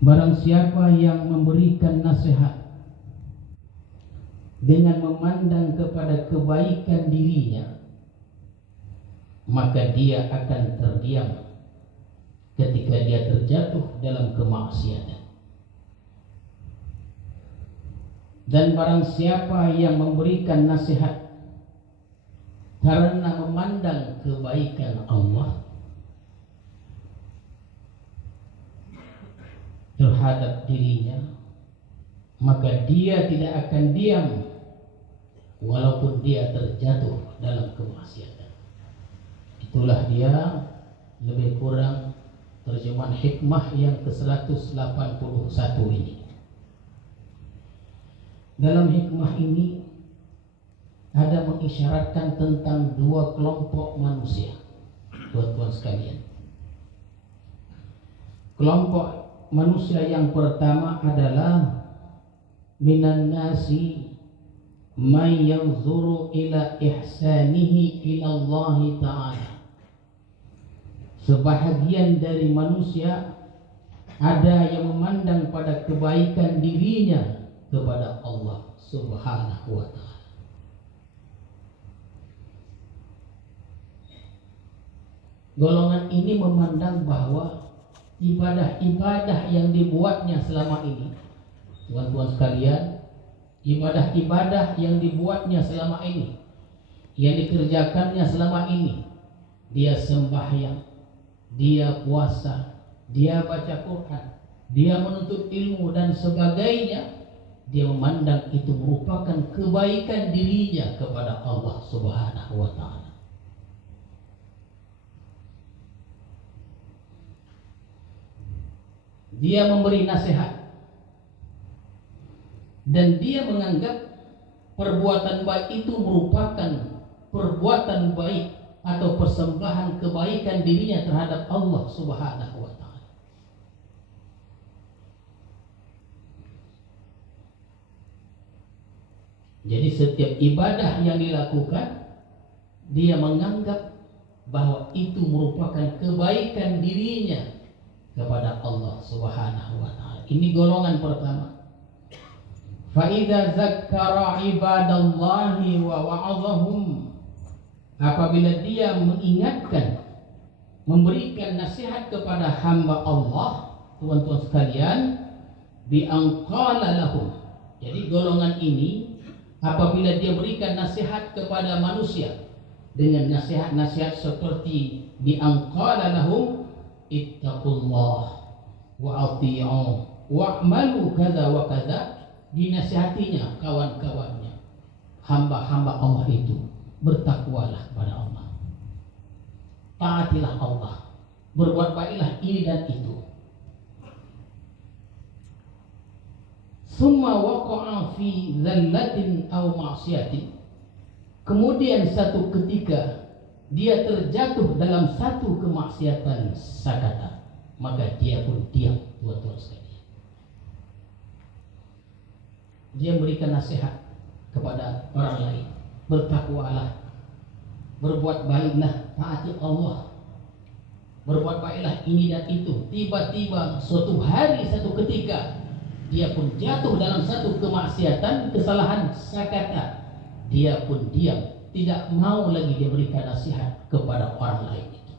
Barang siapa yang memberikan nasihat dengan memandang kepada kebaikan dirinya, maka dia akan terdiam ketika dia terjatuh dalam kemaksiatan. Dan barang siapa yang memberikan nasihat karena memandang kebaikan Allah terhadap dirinya, maka dia tidak akan diam walaupun dia terjatuh dalam kemaksiatan. Itulah dia lebih kurang terjemahan hikmah yang ke-181 ini. Dalam hikmah ini ada mengisyaratkan tentang dua kelompok manusia, tuan-tuan sekalian. Kelompok manusia yang pertama adalah minan nasi may yanzuru ila ihsanihi ila Allah Ta'ala. Sebahagian dari manusia ada yang memandang pada kebaikan dirinya kepada Allah Subhanahu wa Ta'ala. Golongan ini memandang bahwa ibadah-ibadah yang dibuatnya selama ini, tuan-tuan sekalian, ibadah-ibadah yang dibuatnya selama ini, yang dikerjakannya selama ini, dia sembahyang, dia puasa, dia baca Quran, dia menuntut ilmu dan sebagainya, dia memandang itu merupakan kebaikan dirinya kepada Allah Subhanahu wa Ta'ala. Dia memberi nasihat dan dia menganggap perbuatan baik itu merupakan perbuatan baik atau persembahan kebaikan dirinya terhadap Allah Subhanahu wa Ta'ala. Jadi setiap ibadah yang dilakukan, dia menganggap bahwa itu merupakan kebaikan dirinya kepada Allah Subhanahu wa Ta'ala. Ini golongan pertama. Fa idza zakkara ibadallahi wa wa'adhahum, apabila dia mengingatkan, memberikan nasihat kepada hamba Allah, tuan-tuan sekalian, bi anqala lahum. Jadi golongan ini apabila dia berikan nasihat kepada manusia dengan nasihat-nasihat seperti bi anqala lahum, ittaqullah wa ati'u wa'malu kadza wa kadza, dinasihatinya kawan-kawannya, hamba-hamba Allah itu, bertakwalah kepada Allah, taatilah Allah, berbuat baiklah ini dan itu. Summa waqa'a fi dhallatin aw ma'siyatin, kemudian satu ketika dia terjatuh dalam satu kemaksiatan sakata, maka dia pun diam, tuan-tuan sekalian. Dia memberikan nasihat kepada orang lain, bertakwalah, berbuat baiklah, taati Allah, berbuat baiklah ini dan itu. Tiba-tiba suatu hari, satu ketika, dia pun jatuh dalam satu kemaksiatan, kesalahan sakata, dia pun diam. Tidak mau lagi dia berikan nasihat kepada orang lain itu.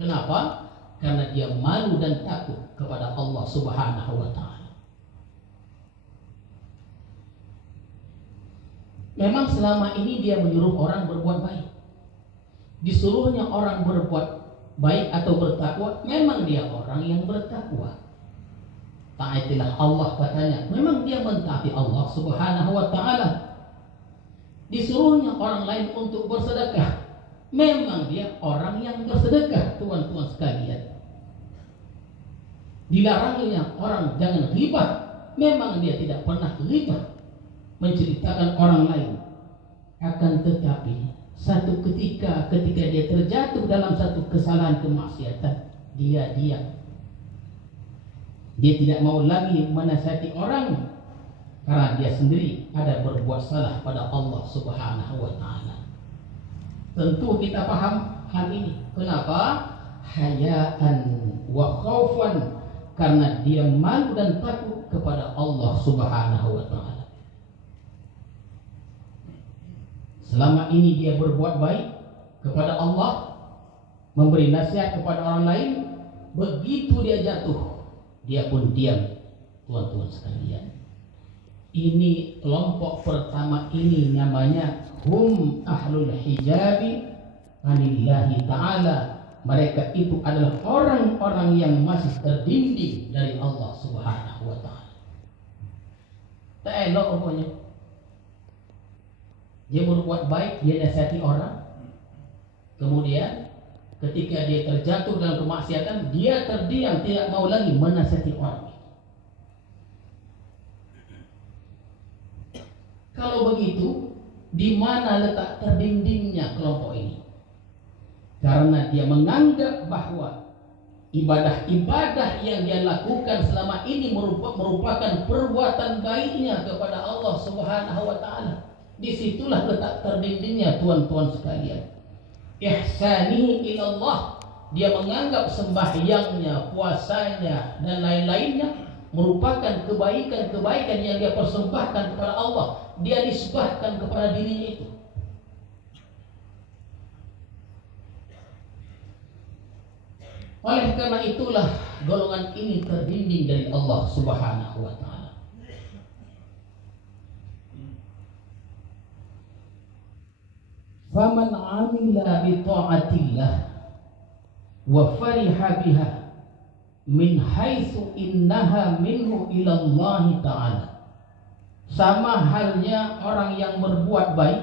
Kenapa? Karena dia malu dan takut kepada Allah Subhanahu wa Ta'ala. Memang selama ini dia menyuruh orang berbuat baik, disuruhnya orang berbuat baik atau bertakwa, memang dia orang yang bertakwa. Taatilah Allah katanya, memang dia mentaati Allah Subhanahu wa Ta'ala. Disuruhnya orang lain untuk bersedekah, memang dia orang yang bersedekah, tuan-tuan sekalian. Dilarangnya orang jangan ghibah, memang dia tidak pernah ghibah, menceritakan orang lain. Akan tetapi satu ketika dia terjatuh dalam satu kesalahan kemaksiatan, dia diam. Dia tidak mau lagi menasihati orang, karena dia sendiri ada berbuat salah pada Allah Subhanahu wa Ta'ala. Tentu kita paham hal ini. Kenapa? Hayaan wa khaufan, karena dia malu dan takut kepada Allah Subhanahu wa taala. Selama ini dia berbuat baik kepada Allah, memberi nasihat kepada orang lain, begitu dia jatuh, dia pun diam. Tuan-tuan sekalian, ini kelompok pertama ini namanya hum ahlul hijabi anillahi ta'ala. Mereka itu adalah orang-orang yang masih terdinding dari Allah Subhanahu wa ta'ala. Tak elok rupanya. Dia berbuat baik, dia nasihati orang. Kemudian ketika dia terjatuh dalam kemaksiatan, dia terdiam, tidak mau lagi menasihati orang. Kalau begitu, di mana letak terdindingnya kelompok ini? Karena dia menganggap bahwa ibadah-ibadah yang dia lakukan selama ini merupakan perbuatan baiknya kepada Allah Subhanahu wa taala. Disitulah letak terdindingnya, tuan-tuan sekalian. Ihsani ilallah, dia menganggap sembahyangnya, puasanya dan lain-lainnya merupakan kebaikan-kebaikan yang dia persembahkan kepada Allah. Dia nisbahkan kepada dirinya itu. Oleh karena itulah golongan ini terdinding dari Allah Subhanahu wa taala. Faman 'amila bi ta'atillah wa fariha biha min haitsu innaha minhu ila Allah ta'ala. Sama halnya orang yang berbuat baik,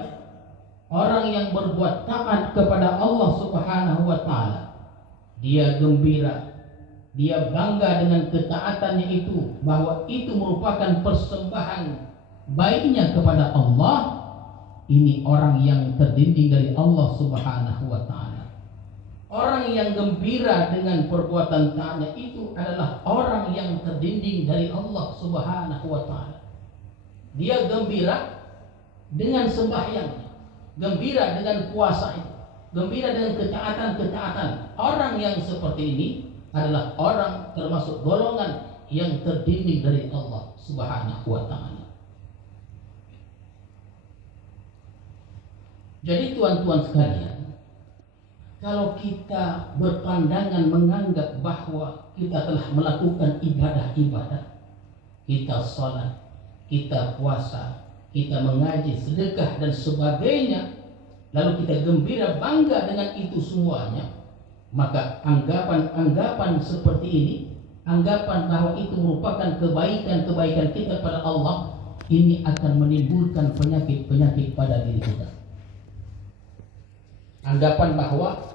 orang yang berbuat taat kepada Allah Subhanahu wa taala. Dia gembira, dia bangga dengan ketaatannya itu, bahwa itu merupakan persembahan baiknya kepada Allah. Ini orang yang terdinding dari Allah Subhanahu wa taala. Orang yang gembira dengan perbuatan taatnya itu adalah orang yang terdinding dari Allah Subhanahu wa taala. Dia gembira dengan sembahyangnya, gembira dengan puasanya, gembira dengan ketaatan-ketaatan. Orang yang seperti ini adalah orang termasuk golongan yang terdinding dari Allah Subhanahu wa taala. Jadi tuan-tuan sekalian, kalau kita berpandangan menganggap bahwa kita telah melakukan ibadah-ibadah, kita sholat, kita puasa, kita mengaji, sedekah dan sebagainya, lalu kita gembira bangga dengan itu semuanya, maka anggapan-anggapan seperti ini, anggapan bahwa itu merupakan kebaikan-kebaikan kita pada Allah, ini akan menimbulkan penyakit-penyakit pada diri kita. Anggapan bahwa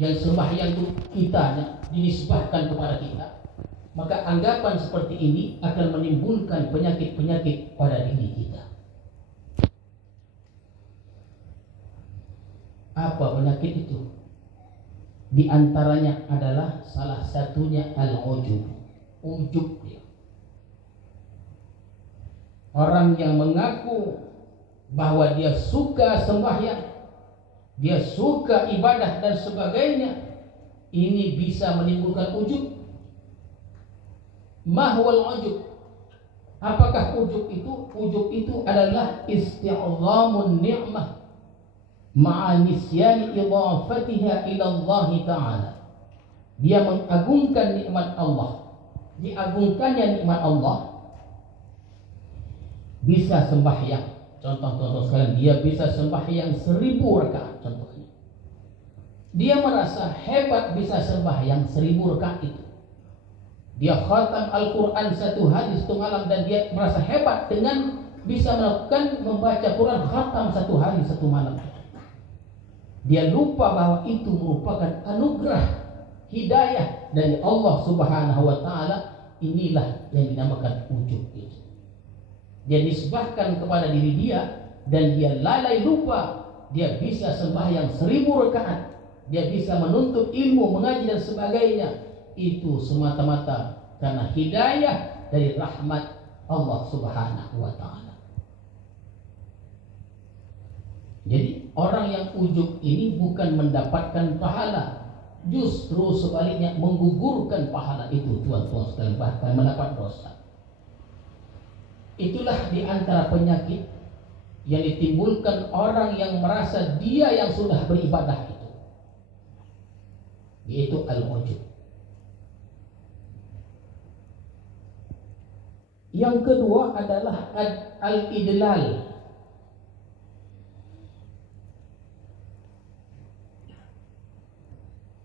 yang sembahyang itu kitanya dinisbahkan kepada kita, maka anggapan seperti ini akan menimbulkan penyakit-penyakit pada diri kita. Apa penyakit itu? Di antaranya adalah salah satunya al-ujub. Ujub dia. Orang yang mengaku bahwa dia suka sembahyang, dia suka ibadah dan sebagainya, ini bisa menimbulkan ujub. Mahwal ujub. Apakah ujub itu? Ujub itu adalah isti'zamun ni'mah ma'a nisyani idhafatiha ila Allah ta'ala. Dia mengagungkan nikmat Allah. Diagungkannya nikmat Allah, bisa sembahyang. Contoh-contoh sekalian, dia bisa sembahyang 1000 rakaat contohnya. Dia merasa hebat bisa sembahyang 1000 rakaat itu. Dia khatam Al-Quran 1 hari 1 malam, dan dia merasa hebat dengan bisa melakukan membaca Quran khatam 1 hari 1 malam. Dia lupa bahwa itu merupakan anugerah hidayah dari Allah Subhanahu wa taala. Inilah yang dinamakan ujub itu. Dia nisbahkan kepada diri dia, dan dia lalai lupa dia bisa sembahyang 1000 rakaat, dia bisa menuntut ilmu, mengaji dan sebagainya. Itu semata-mata karena hidayah dari rahmat Allah Subhanahu wa taala. Jadi orang yang ujub ini bukan mendapatkan pahala, justru sebaliknya menggugurkan pahala itu, tuan-tuan sekalian, bahkan mendapat dosa. Itulah di antara penyakit yang ditimbulkan orang yang merasa dia yang sudah beribadah itu, yaitu al-ujub. Yang kedua adalah al-idlal.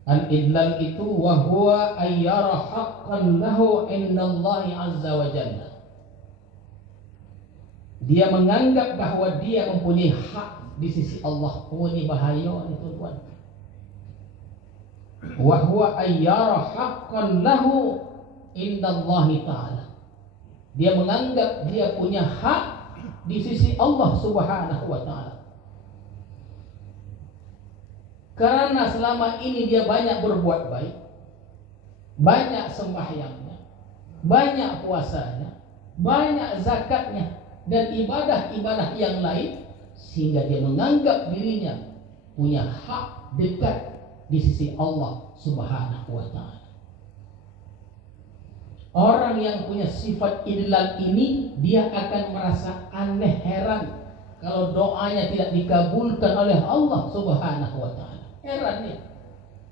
Al-idlal itu wa huwa ayyara haqqan lahu indallahi azza wa jalla. Dia menganggap bahwa dia mempunyai hak di sisi Allah. Oh, ini bahaya ini tuan-tuan. Wa huwa ayyara haqqan lahu indallahi ta'ala. Dia menganggap dia punya hak di sisi Allah Subhanahu wa ta'ala. Karena selama ini dia banyak berbuat baik, banyak sembahyangnya, banyak puasanya, banyak zakatnya, dan ibadah-ibadah yang lain, sehingga dia menganggap dirinya punya hak dekat di sisi Allah Subhanahu wa ta'ala. Orang yang punya sifat idlal ini, dia akan merasa aneh, heran kalau doanya tidak dikabulkan oleh Allah Subhanahu wa ta'ala. Heran nih,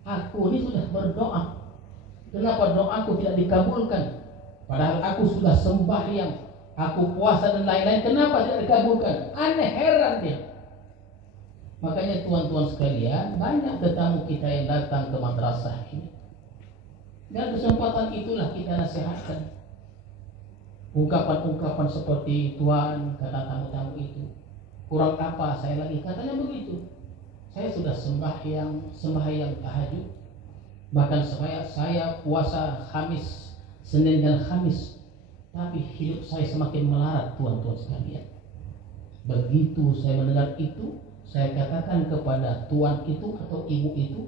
aku ini sudah berdoa, kenapa doaku tidak dikabulkan? Padahal aku sudah sembahyang, aku puasa dan lain-lain, kenapa tidak dikabulkan? Aneh, heran dia. Makanya tuan-tuan sekalian, banyak tetamu kita yang datang ke madrasah ini, dan kesempatan itulah kita nasihatkan ungkapan-ungkapan seperti Tuan, kata tamu-tamu itu, kurang apa saya lagi, katanya begitu. Saya sudah sembahyang tahajud, bahkan saya puasa Khamis, Senin dan Khamis, tapi hidup saya semakin melarat, tuan-tuan sekalian. Begitu saya mendengar itu, saya katakan kepada tuan itu atau ibu itu,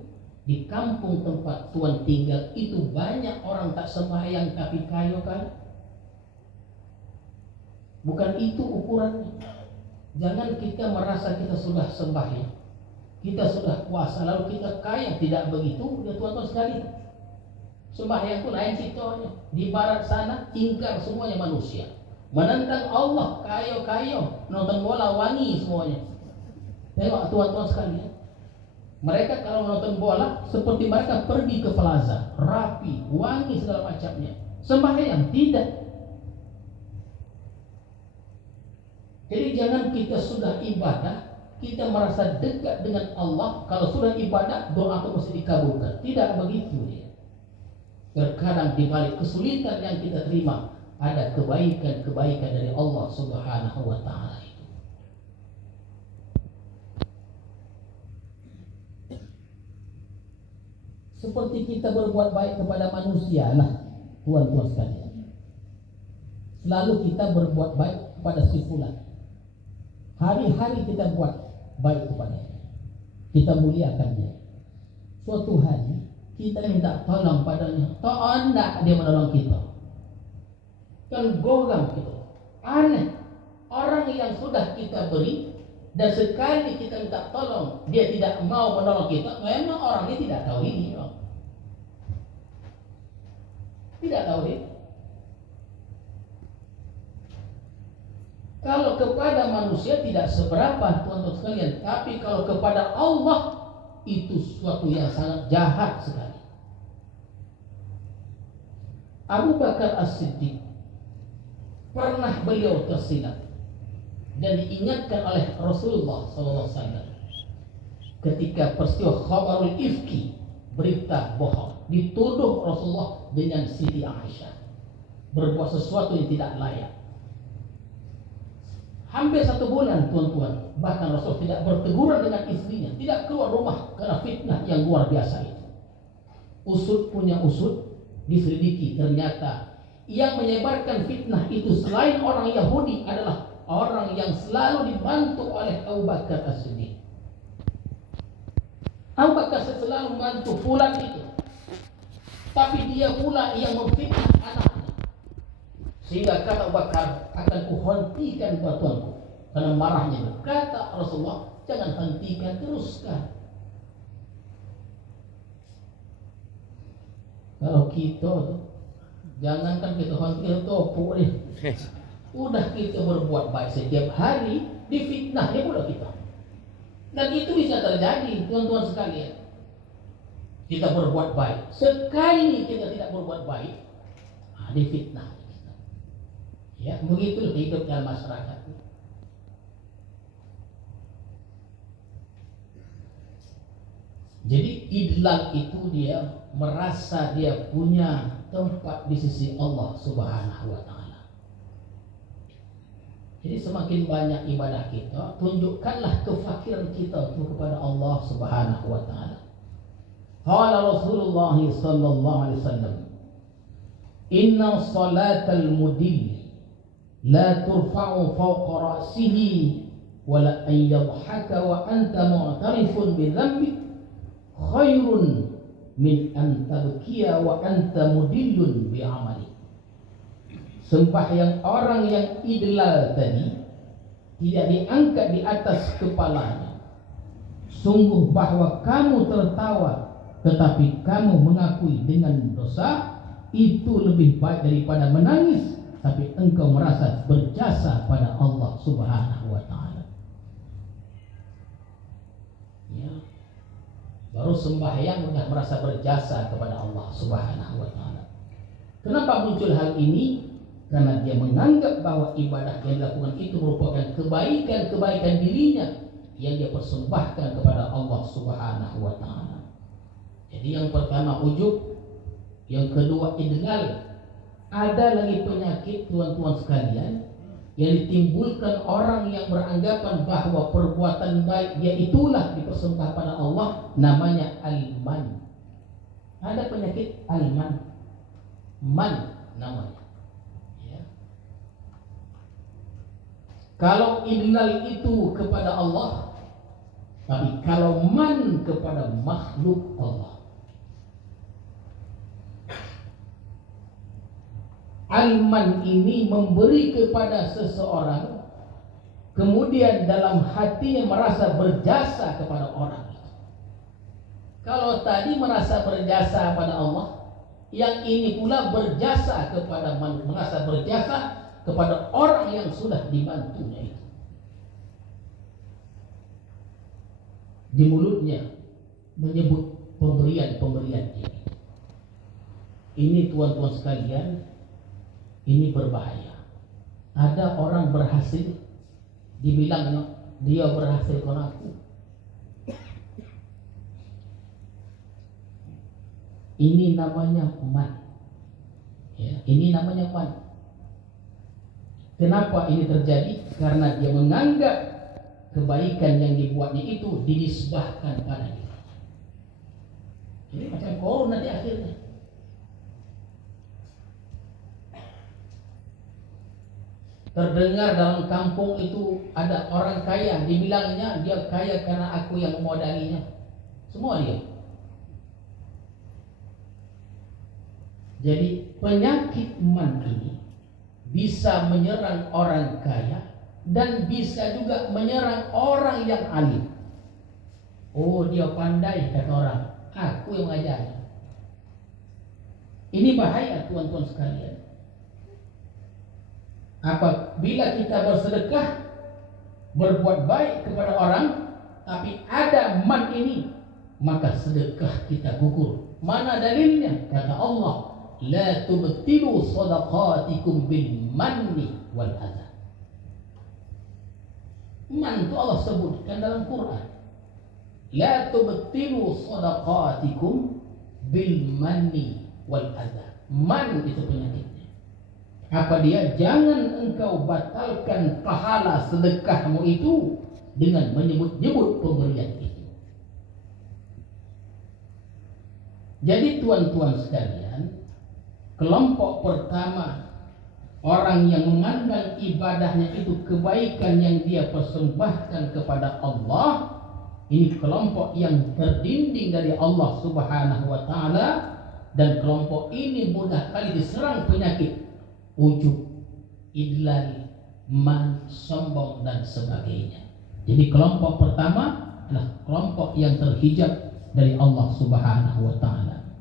di kampung tempat tuan tinggal itu banyak orang tak sembahyang tapi kaya. Bukan itu ukurannya. Jangan kita merasa kita sudah sembahyang, kita sudah puasa, lalu kita kaya. Tidak begitu ya tuan-tuan sekalian. Sembahyang itu lain citonya. Di barat sana ingkar semuanya manusia, menentang Allah, kayo, nonton bola wangi semuanya. Tengok tuan-tuan sekalian, mereka kalau menonton bola seperti mereka pergi ke plaza, rapi, wangi segala macamnya. Sembahyang tidak. Jadi jangan kita sudah ibadah, kita merasa dekat dengan Allah, kalau sudah ibadah doa itu mesti dikabulkan. Tidak begitu dia. Terkadang di balik kesulitan yang kita terima ada kebaikan-kebaikan dari Allah Subhanahu wa ta'ala itu. Seperti kita berbuat baik kepada manusia lah, tuan-tuan sekalian. Selalu kita berbuat baik kepada si fulan. Hari-hari kita buat baik kepadanya, kita muliakan dia. Suatu hari kita minta tolong padanya, tak dia menolong kita, kan goram kita. Aneh, orang yang sudah kita beri dan sekali kita minta tolong dia tidak mau menolong kita, memang orang ini tidak tahu ini, tidak tahu ini. Kalau kepada manusia tidak seberapa tuan-tuan sekalian, tapi kalau kepada Allah itu suatu yang sangat jahat sekali. Abu Bakar As-Siddiq pernah beliau tersilap dan diingatkan oleh Rasulullah SAW ketika peristiwa khabarul ifki, berita bohong, dituduh Rasulullah dengan Siti Aisyah berbuat sesuatu yang tidak layak. Hampir 1 bulan tuan-tuan, bahkan Rasul tidak berteguran dengan istrinya, tidak keluar rumah karena fitnah yang luar biasa itu. Usut punya usut, diselidiki, ternyata yang menyebarkan fitnah itu selain orang Yahudi adalah orang yang selalu dibantu oleh Abu Bakar As-Siddiq. Abu Bakar selalu membantu fulan itu, tapi dia pula yang memfitnah anaknya. Sehingga kata Abu Bakar, akan kuhentikan tuanku. Karena marahnya, kata Rasulullah, jangan hentikan, teruskan. Kalau kita tuh, jangankan kita hampir topo deh. Udah kita berbuat baik setiap hari, difitnahnya pula kita. Dan itu bisa terjadi, tuan-tuan sekalian. Kita berbuat baik, sekali kita tidak berbuat baik, difitnah kita. Ya, begitu hidup dalam masyarakat. Jadi idlal itu dia merasa dia punya tempat di sisi Allah Subhanahu wa taala. Jadi semakin banyak ibadah kita, tunjukkanlah kefakiran kita itu kepada Allah Subhanahu wa taala. Qala Rasulullah sallallahu alaihi wasallam, "Inna salatal mudill la turfa'u fawqa ra'sihi wa la an yadhhaka wa anta mu'tarifun bi dhanbik khairun min an tabkiya wa anta mudillun bi amali." Sembahyang orang yang idlal tadi tidak diangkat di atas kepalanya. Sungguh bahwa kamu tertawa tetapi kamu mengakui dengan dosa, itu lebih baik daripada menangis tapi engkau merasa berjasa pada Allah Subhanahu wa taala. Ya. Baru sembahyang sudah merasa berjasa kepada Allah Subhanahu wa taala. Kenapa muncul hal ini? Karena dia menganggap bahwa ibadah yang dilakukan itu merupakan kebaikan-kebaikan dirinya yang dia persembahkan kepada Allah Subhanahu wa taala. Jadi yang pertama ujub, yang kedua idlal. Ada lagi penyakit tuan-tuan sekalian yang ditimbulkan orang yang beranggapan bahwa perbuatan baik dia itulah dipersembahkan pada Allah, namanya alman. Ada penyakit alman, man namanya. Ya. Kalau idlal itu kepada Allah, tapi kalau man kepada makhluk Allah. Alman ini memberi kepada seseorang, kemudian dalam hatinya merasa berjasa kepada orang itu. Kalau tadi merasa berjasa pada Allah, yang ini pula berjasa kepada merasa berjasa kepada orang yang sudah dibantunya itu. Di mulutnya menyebut pemberian-pemberian ini. Ini tuan-tuan sekalian, ini berbahaya. Ada orang berhasil, dibilang dia berhasil kon aku. Ini namanya man. Ya, ini namanya man. Kenapa ini terjadi? Karena dia menganggap kebaikan yang dibuatnya itu dinisbahkan pada dia. Jadi macam corona di akhirnya. Terdengar dalam kampung itu ada orang kaya, dibilangnya dia kaya karena aku yang memodalinya. Semua dia. Jadi penyakit man ini bisa menyerang orang kaya dan bisa juga menyerang orang yang alim. Oh, dia pandai kata orang, aku yang mengajari. Ini bahaya tuan-tuan sekalian. Apabila kita bersedekah, berbuat baik kepada orang, tapi ada man ini, maka sedekah kita gugur. Mana dalilnya? Kata Allah, la tubtilu sadaqatikum bil manni wal adha. Man itu Allah sebutkan dalam Quran. La tubtilu sadaqatikum bil manni wal adha. Man itu penyakitnya. Apa dia? Jangan engkau batalkan pahala sedekahmu itu dengan menyebut-nyebut pemberian itu. Jadi tuan-tuan sekalian, kelompok pertama orang yang memandang ibadahnya itu kebaikan yang dia persembahkan kepada Allah, ini kelompok yang terdinding dari Allah Subhanahu wa taala, dan kelompok ini mudah kali diserang penyakit ujub, idlal, man, sombong dan sebagainya. Jadi kelompok pertama adalah kelompok yang terhijab dari Allah Subhanahu wa taala.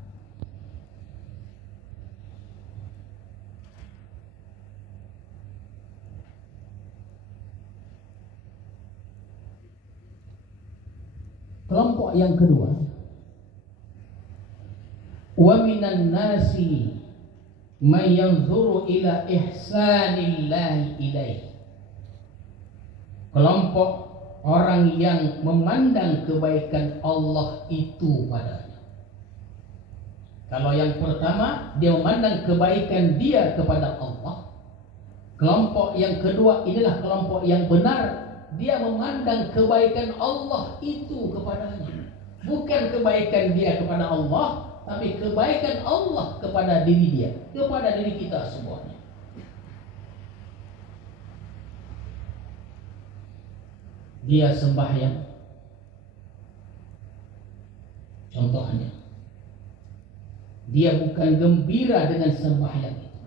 kelompok yang kedua, wa minan nasi may yanzuru ila ihsanillahi ilaih. Kelompok orang yang memandang kebaikan Allah itu padanya. Kalau yang pertama, dia memandang kebaikan dia kepada Allah. Kelompok yang kedua, inilah kelompok yang benar. Dia memandang kebaikan Allah itu kepadanya. Bukan kebaikan dia kepada Allah, tapi kebaikan Allah kepada diri dia, kepada diri kita semuanya. Dia sembahyang, contohnya, dia bukan gembira dengan sembahyang itu.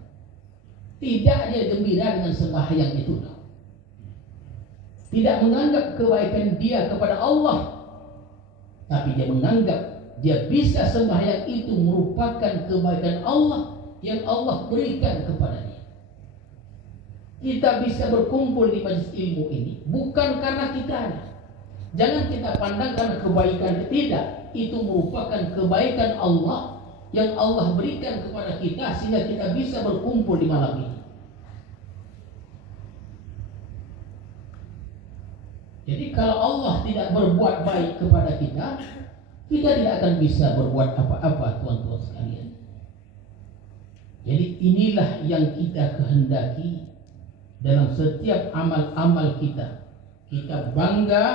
Tidak dia gembira dengan sembahyang itu. Tidak menganggap kebaikan dia kepada Allah, tapi dia menganggap dia bisa sembahyang itu merupakan kebaikan Allah yang Allah berikan kepadanya. Kita bisa berkumpul di majelis ilmu ini bukan karena kita ada. Jangan kita pandang karena kebaikan, tidak. Itu merupakan kebaikan Allah yang Allah berikan kepada kita sehingga kita bisa berkumpul di malam ini. Jadi kalau Allah tidak berbuat baik kepada kita, kita tidak akan bisa berbuat apa-apa, tuan-tuan sekalian. Jadi inilah yang kita kehendaki dalam setiap amal-amal kita. Kita bangga,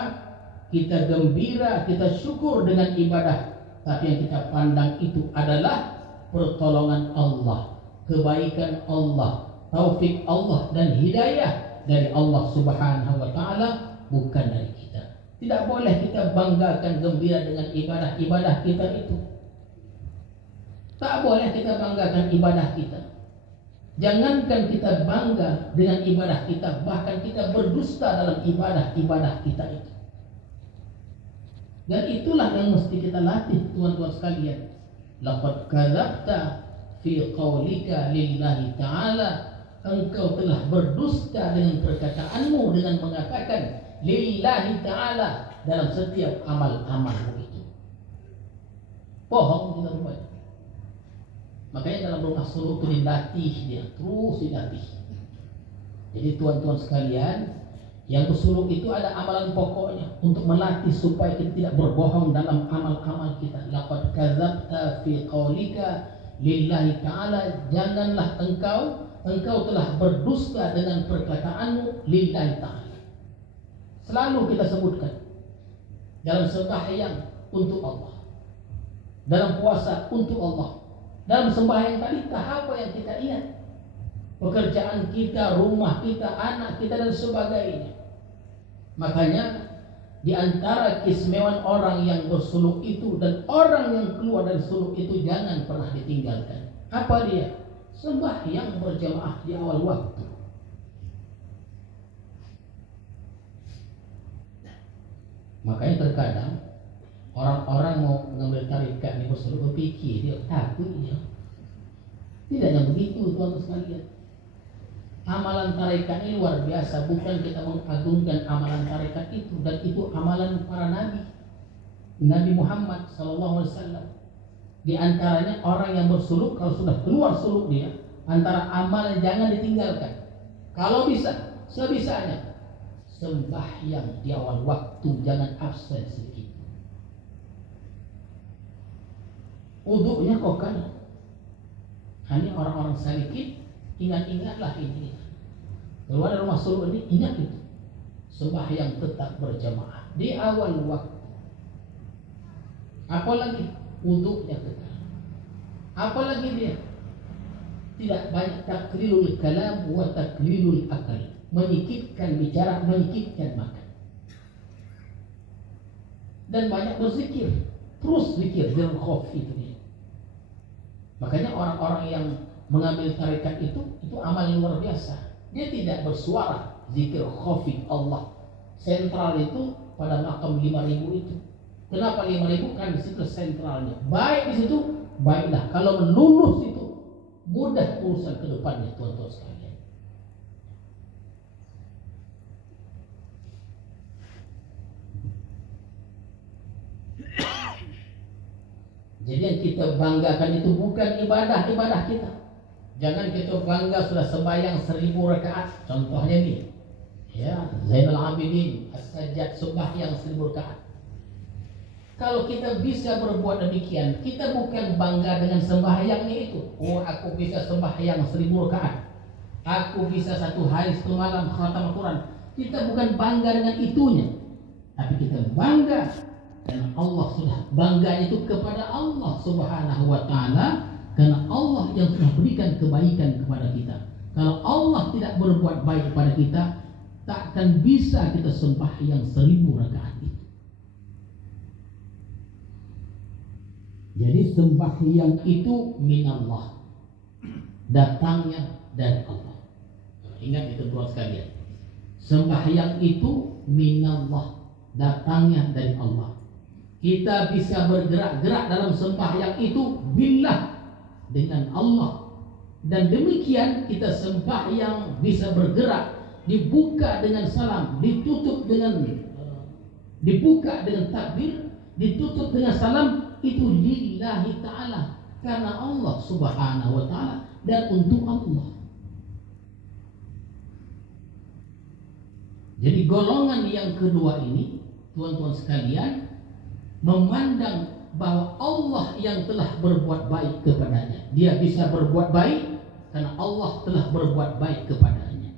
kita gembira, kita syukur dengan ibadah. Tapi yang kita pandang itu adalah pertolongan Allah, kebaikan Allah, taufik Allah dan hidayah dari Allah Subhanahu wa taala, bukan dari kita. Tidak boleh kita banggakan gembira dengan ibadah-ibadah kita itu. Tak boleh kita banggakan ibadah kita. Jangankan kita bangga dengan ibadah kita, bahkan kita berdusta dalam ibadah-ibadah kita itu. Dan itulah yang mesti kita latih, tuan-tuan sekalian. Laqad kadzabta fi qaulika lillahi ta'ala. Engkau telah berdusta dengan perkataanmu dengan mengatakan lillahi ta'ala dalam setiap amal-amalmu itu. Bohong kita rupanya. Makanya dalam rumah suluk itu dilatih dia, terus dilatih. Jadi tuan-tuan sekalian, yang bersuluk itu ada amalan pokoknya untuk melatih supaya kita tidak berbohong dalam amal-amal kita. Laqad kadzabta fi qaulika lillahi ta'ala. Janganlah engkau telah berdusta dengan perkataanmu lillahi ta'ala. Selalu kita sebutkan dalam sembahyang untuk Allah, dalam puasa untuk Allah, dalam sembahyang tadi apa yang kita ingat? Pekerjaan kita, rumah kita, anak kita dan sebagainya. Makanya di antara keistimewaan orang yang bersuluk itu dan orang yang keluar dari suluk itu jangan pernah ditinggalkan. Apa dia? Sembahyang berjamaah di awal waktu. Makanya terkadang orang-orang mau mengambil tarikat di bersuluk berpikir dia takut dia. Tidak yang begitu, tuan-tuan sekalian. Amalan tarekat ini luar biasa. Bukan kita mengagungkan amalan tarekat itu, dan itu amalan para nabi. Nabi Muhammad SAW. Di antaranya orang yang bersuluk, kalau sudah keluar suluk dia, antara amalan jangan ditinggalkan. Kalau bisa, sebisanya sembahyang di awal waktu, jangan absen sedikit. Wudunya kok kan? Hanya orang-orang sedikit, ingat-ingatlah ini. Keluar dari rumah suluk ini, ingat itu. Sembahyang tetap berjamaah di awal waktu. Apalagi wuduknya tetap. Apalagi dia tidak banyak taklilul kalam wa taklilul akal, menyikitkan bicara, menyikitkan makan. Dan banyak berzikir, terus zikir zikr khauf itu dia. Makanya orang-orang yang mengambil tarekat itu amal yang luar biasa. Dia tidak bersuara zikir khafi Allah. Sentral itu pada makam 5.000 itu. Kenapa 5.000? Kan di situ sentralnya. Baik di situ, baiklah. Kalau melulus itu mudah urusan ke depannya, tuan-tuan sekalian. Jadi yang kita banggakan itu bukan ibadah kita. Jangan kita bangga sudah sembahyang 1000 rakaat. Contohnya nih, ya, Zainal Abidin As-Sajjad sembahyang 1000 rakaat. Kalau kita bisa berbuat demikian, kita bukan bangga dengan sembahyangnya itu. Oh, aku bisa sembahyang 1000 rakaat. Aku bisa 1 hari 1 malam khatam Al-Quran. Kita bukan bangga dengan itunya, tapi kita bangga karena Allah sudah bangga itu kepada Allah Subhanahu wa Ta'ala, karena Allah yang sudah berikan kebaikan kepada kita. Kalau Allah tidak berbuat baik kepada kita, tak akan bisa kita sembahyang 1000 rakaat itu. Jadi sembahyang itu minallah, datangnya dari Allah. Ingat itu tuan sekalian, sembahyang itu minallah, datangnya dari Allah. Kita bisa bergerak-gerak dalam sembahyang itu billah, dengan Allah. Dan demikian kita sembahyang bisa bergerak, dibuka dengan salam, ditutup dengan dibuka dengan takbir, ditutup dengan salam, itu lillahi ta'ala, karena Allah Subhanahu wa Ta'ala dan untuk Allah. Jadi golongan yang kedua ini, tuan-tuan sekalian, memandang bahwa Allah yang telah berbuat baik kepadanya. Dia bisa berbuat baik karena Allah telah berbuat baik kepadanya.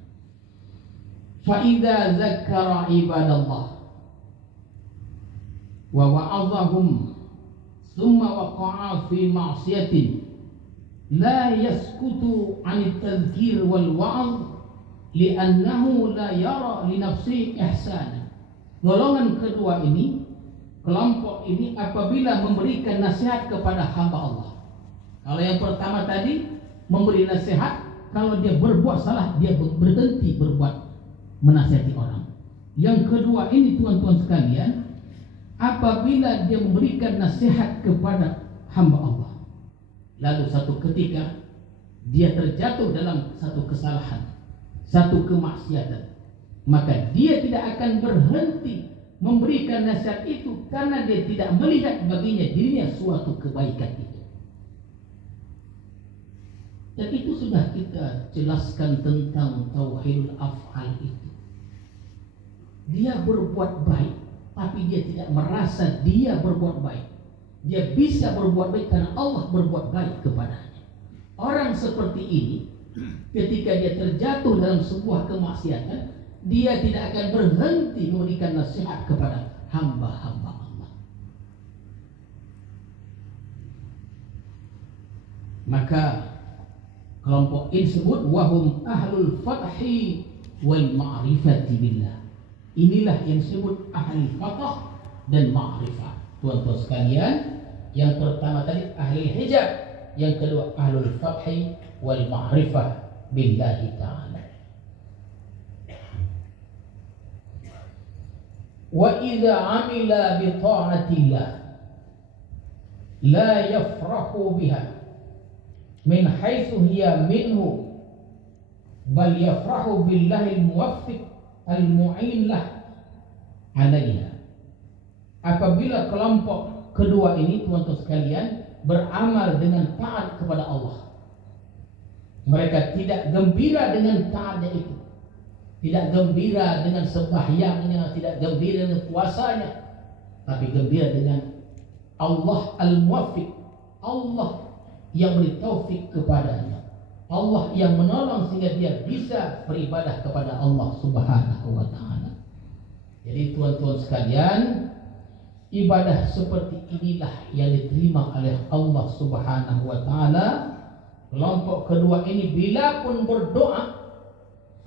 Fa idza zakara ibadallah wa wa'adhahum thumma waqa'a fi ma'siyatin la yaskutu 'anit tadhkir wal wa'd li'annahu la yara li nafsihi ihsana. Golongan kedua ini, kelompok ini apabila memberikan nasihat kepada hamba Allah. Kalau yang pertama tadi memberi nasihat, kalau dia berbuat salah dia berhenti berbuat menasihati orang. Yang kedua ini tuan-tuan sekalian, apabila dia memberikan nasihat kepada hamba Allah, lalu satu ketika dia terjatuh dalam satu kesalahan, satu kemaksiatan, maka dia tidak akan berhenti memberikan nasihat itu karena dia tidak melihat baginya dirinya suatu kebaikan itu. Dan itu sudah kita jelaskan tentang tauhidul af'al itu. Dia berbuat baik, tapi dia tidak merasa dia berbuat baik. Dia bisa berbuat baik karena Allah berbuat baik kepadanya. Orang seperti ini, ketika dia terjatuh dalam sebuah kemaksiatan, dia tidak akan berhenti memberikan nasihat kepada hamba-hamba Allah. Maka kelompok ini disebut wahum ahlul fathi wal ma'rifati billah. Inilah yang disebut ahli fathah dan ma'rifah. Tuan-tuan sekalian, yang pertama tadi ahli hijab, yang kedua ahlul fathi wal ma'rifah billahi ta'ala. Wa idza amila bi ta'atillah la yafrahu biha min haitsu hiya minhu bal yafrahu billahi al-muwaffiq al-mu'in lah 'alaiha. Apabila kelompok kedua ini tuan-tuan sekalian beramal dengan taat kepada Allah, mereka tidak gembira dengan taatnya itu, tidak gembira dengan sembahyangnya, tidak gembira dengan puasanya, tapi gembira dengan Allah al-muwaffiq, Allah yang beri taufik kepadanya, Allah yang menolong sehingga dia bisa beribadah kepada Allah Subhanahu wa Ta'ala. Jadi tuan-tuan sekalian, ibadah seperti inilah yang diterima oleh Allah Subhanahu wa Ta'ala. Kelompok kedua ini bila pun berdoa,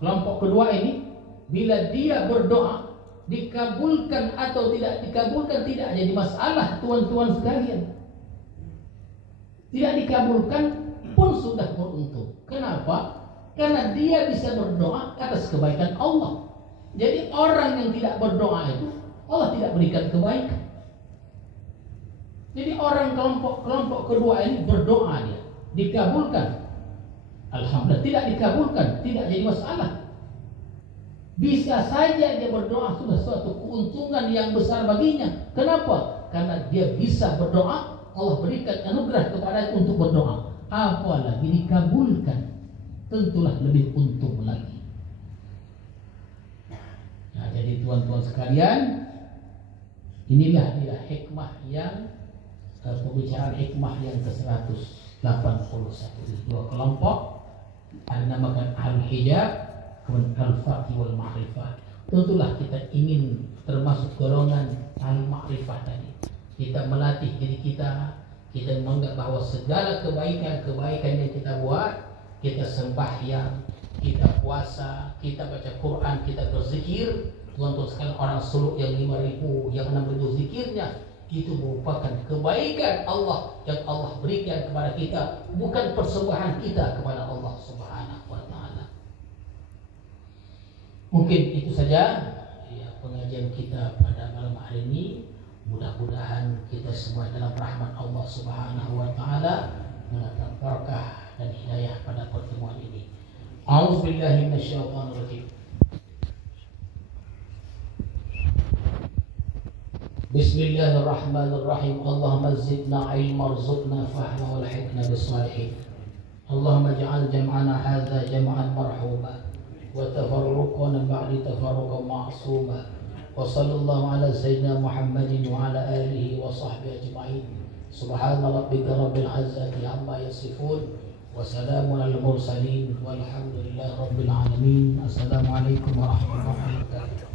kelompok kedua ini bila dia berdoa dikabulkan atau tidak dikabulkan tidak jadi masalah tuan-tuan sekalian. Tidak dikabulkan pun sudah beruntung. Kenapa? Karena dia bisa berdoa atas kebaikan Allah. Jadi orang yang tidak berdoa itu Allah tidak berikan kebaikan. Jadi orang kelompok kedua ini berdoa, dia dikabulkan, alhamdulillah. Tidak dikabulkan tidak jadi masalah. Bisa saja dia berdoa sudah suatu keuntungan yang besar baginya. Kenapa? Karena dia bisa berdoa Allah berikan anugerah kepada untuk berdoa, apalagi dikabulkan, tentulah lebih untung lagi. Nah, jadi tuan-tuan sekalian, inilah dia hikmah yang pembicaraan hikmah yang ke-181. Dua kelompok dinamakan al-hijab, kemudian al-faqih wal ma'rifah. Tentulah kita ingin termasuk golongan al-ma'rifah tadi. Kita melatih diri kita menganggap bahwa segala kebaikan yang kita buat, kita sembahyang, kita puasa, kita baca Quran, kita berzikir, tuan-tuan sekalian, orang suluk yang 5.000, yang 6.000 zikirnya, itu merupakan kebaikan Allah yang Allah berikan kepada kita, bukan persembahan kita kepada Allah Subhanahu wa taala. Mungkin itu saja ya pengajian kita pada malam hari ini. Mudah-mudahan kita semua dalam rahmat Allah Subhanahu wa taala mendapat berkah dan hidayah pada pertemuan ini. A'udzubillahi minasyaitonir rajim. Bismillahirrahmanirrahim. Allahumma zidna ilma warzuqna fahma wal hikmah bis-salihin. Allahumma ij'al jam'ana hadza jam'an marhuma wa tafarruqana ba'di tafarruqan ma'suma. Wa sallallahu ala sayyidina Muhammadin wa ala alihi wa sahbihi ajma'in. Subhana rabbika rabbil izzati amma yasifun wa salamun alal mursalin walhamdulillahi rabbil alamin. Assalamualaikum warahmatullahi wabarakatuh.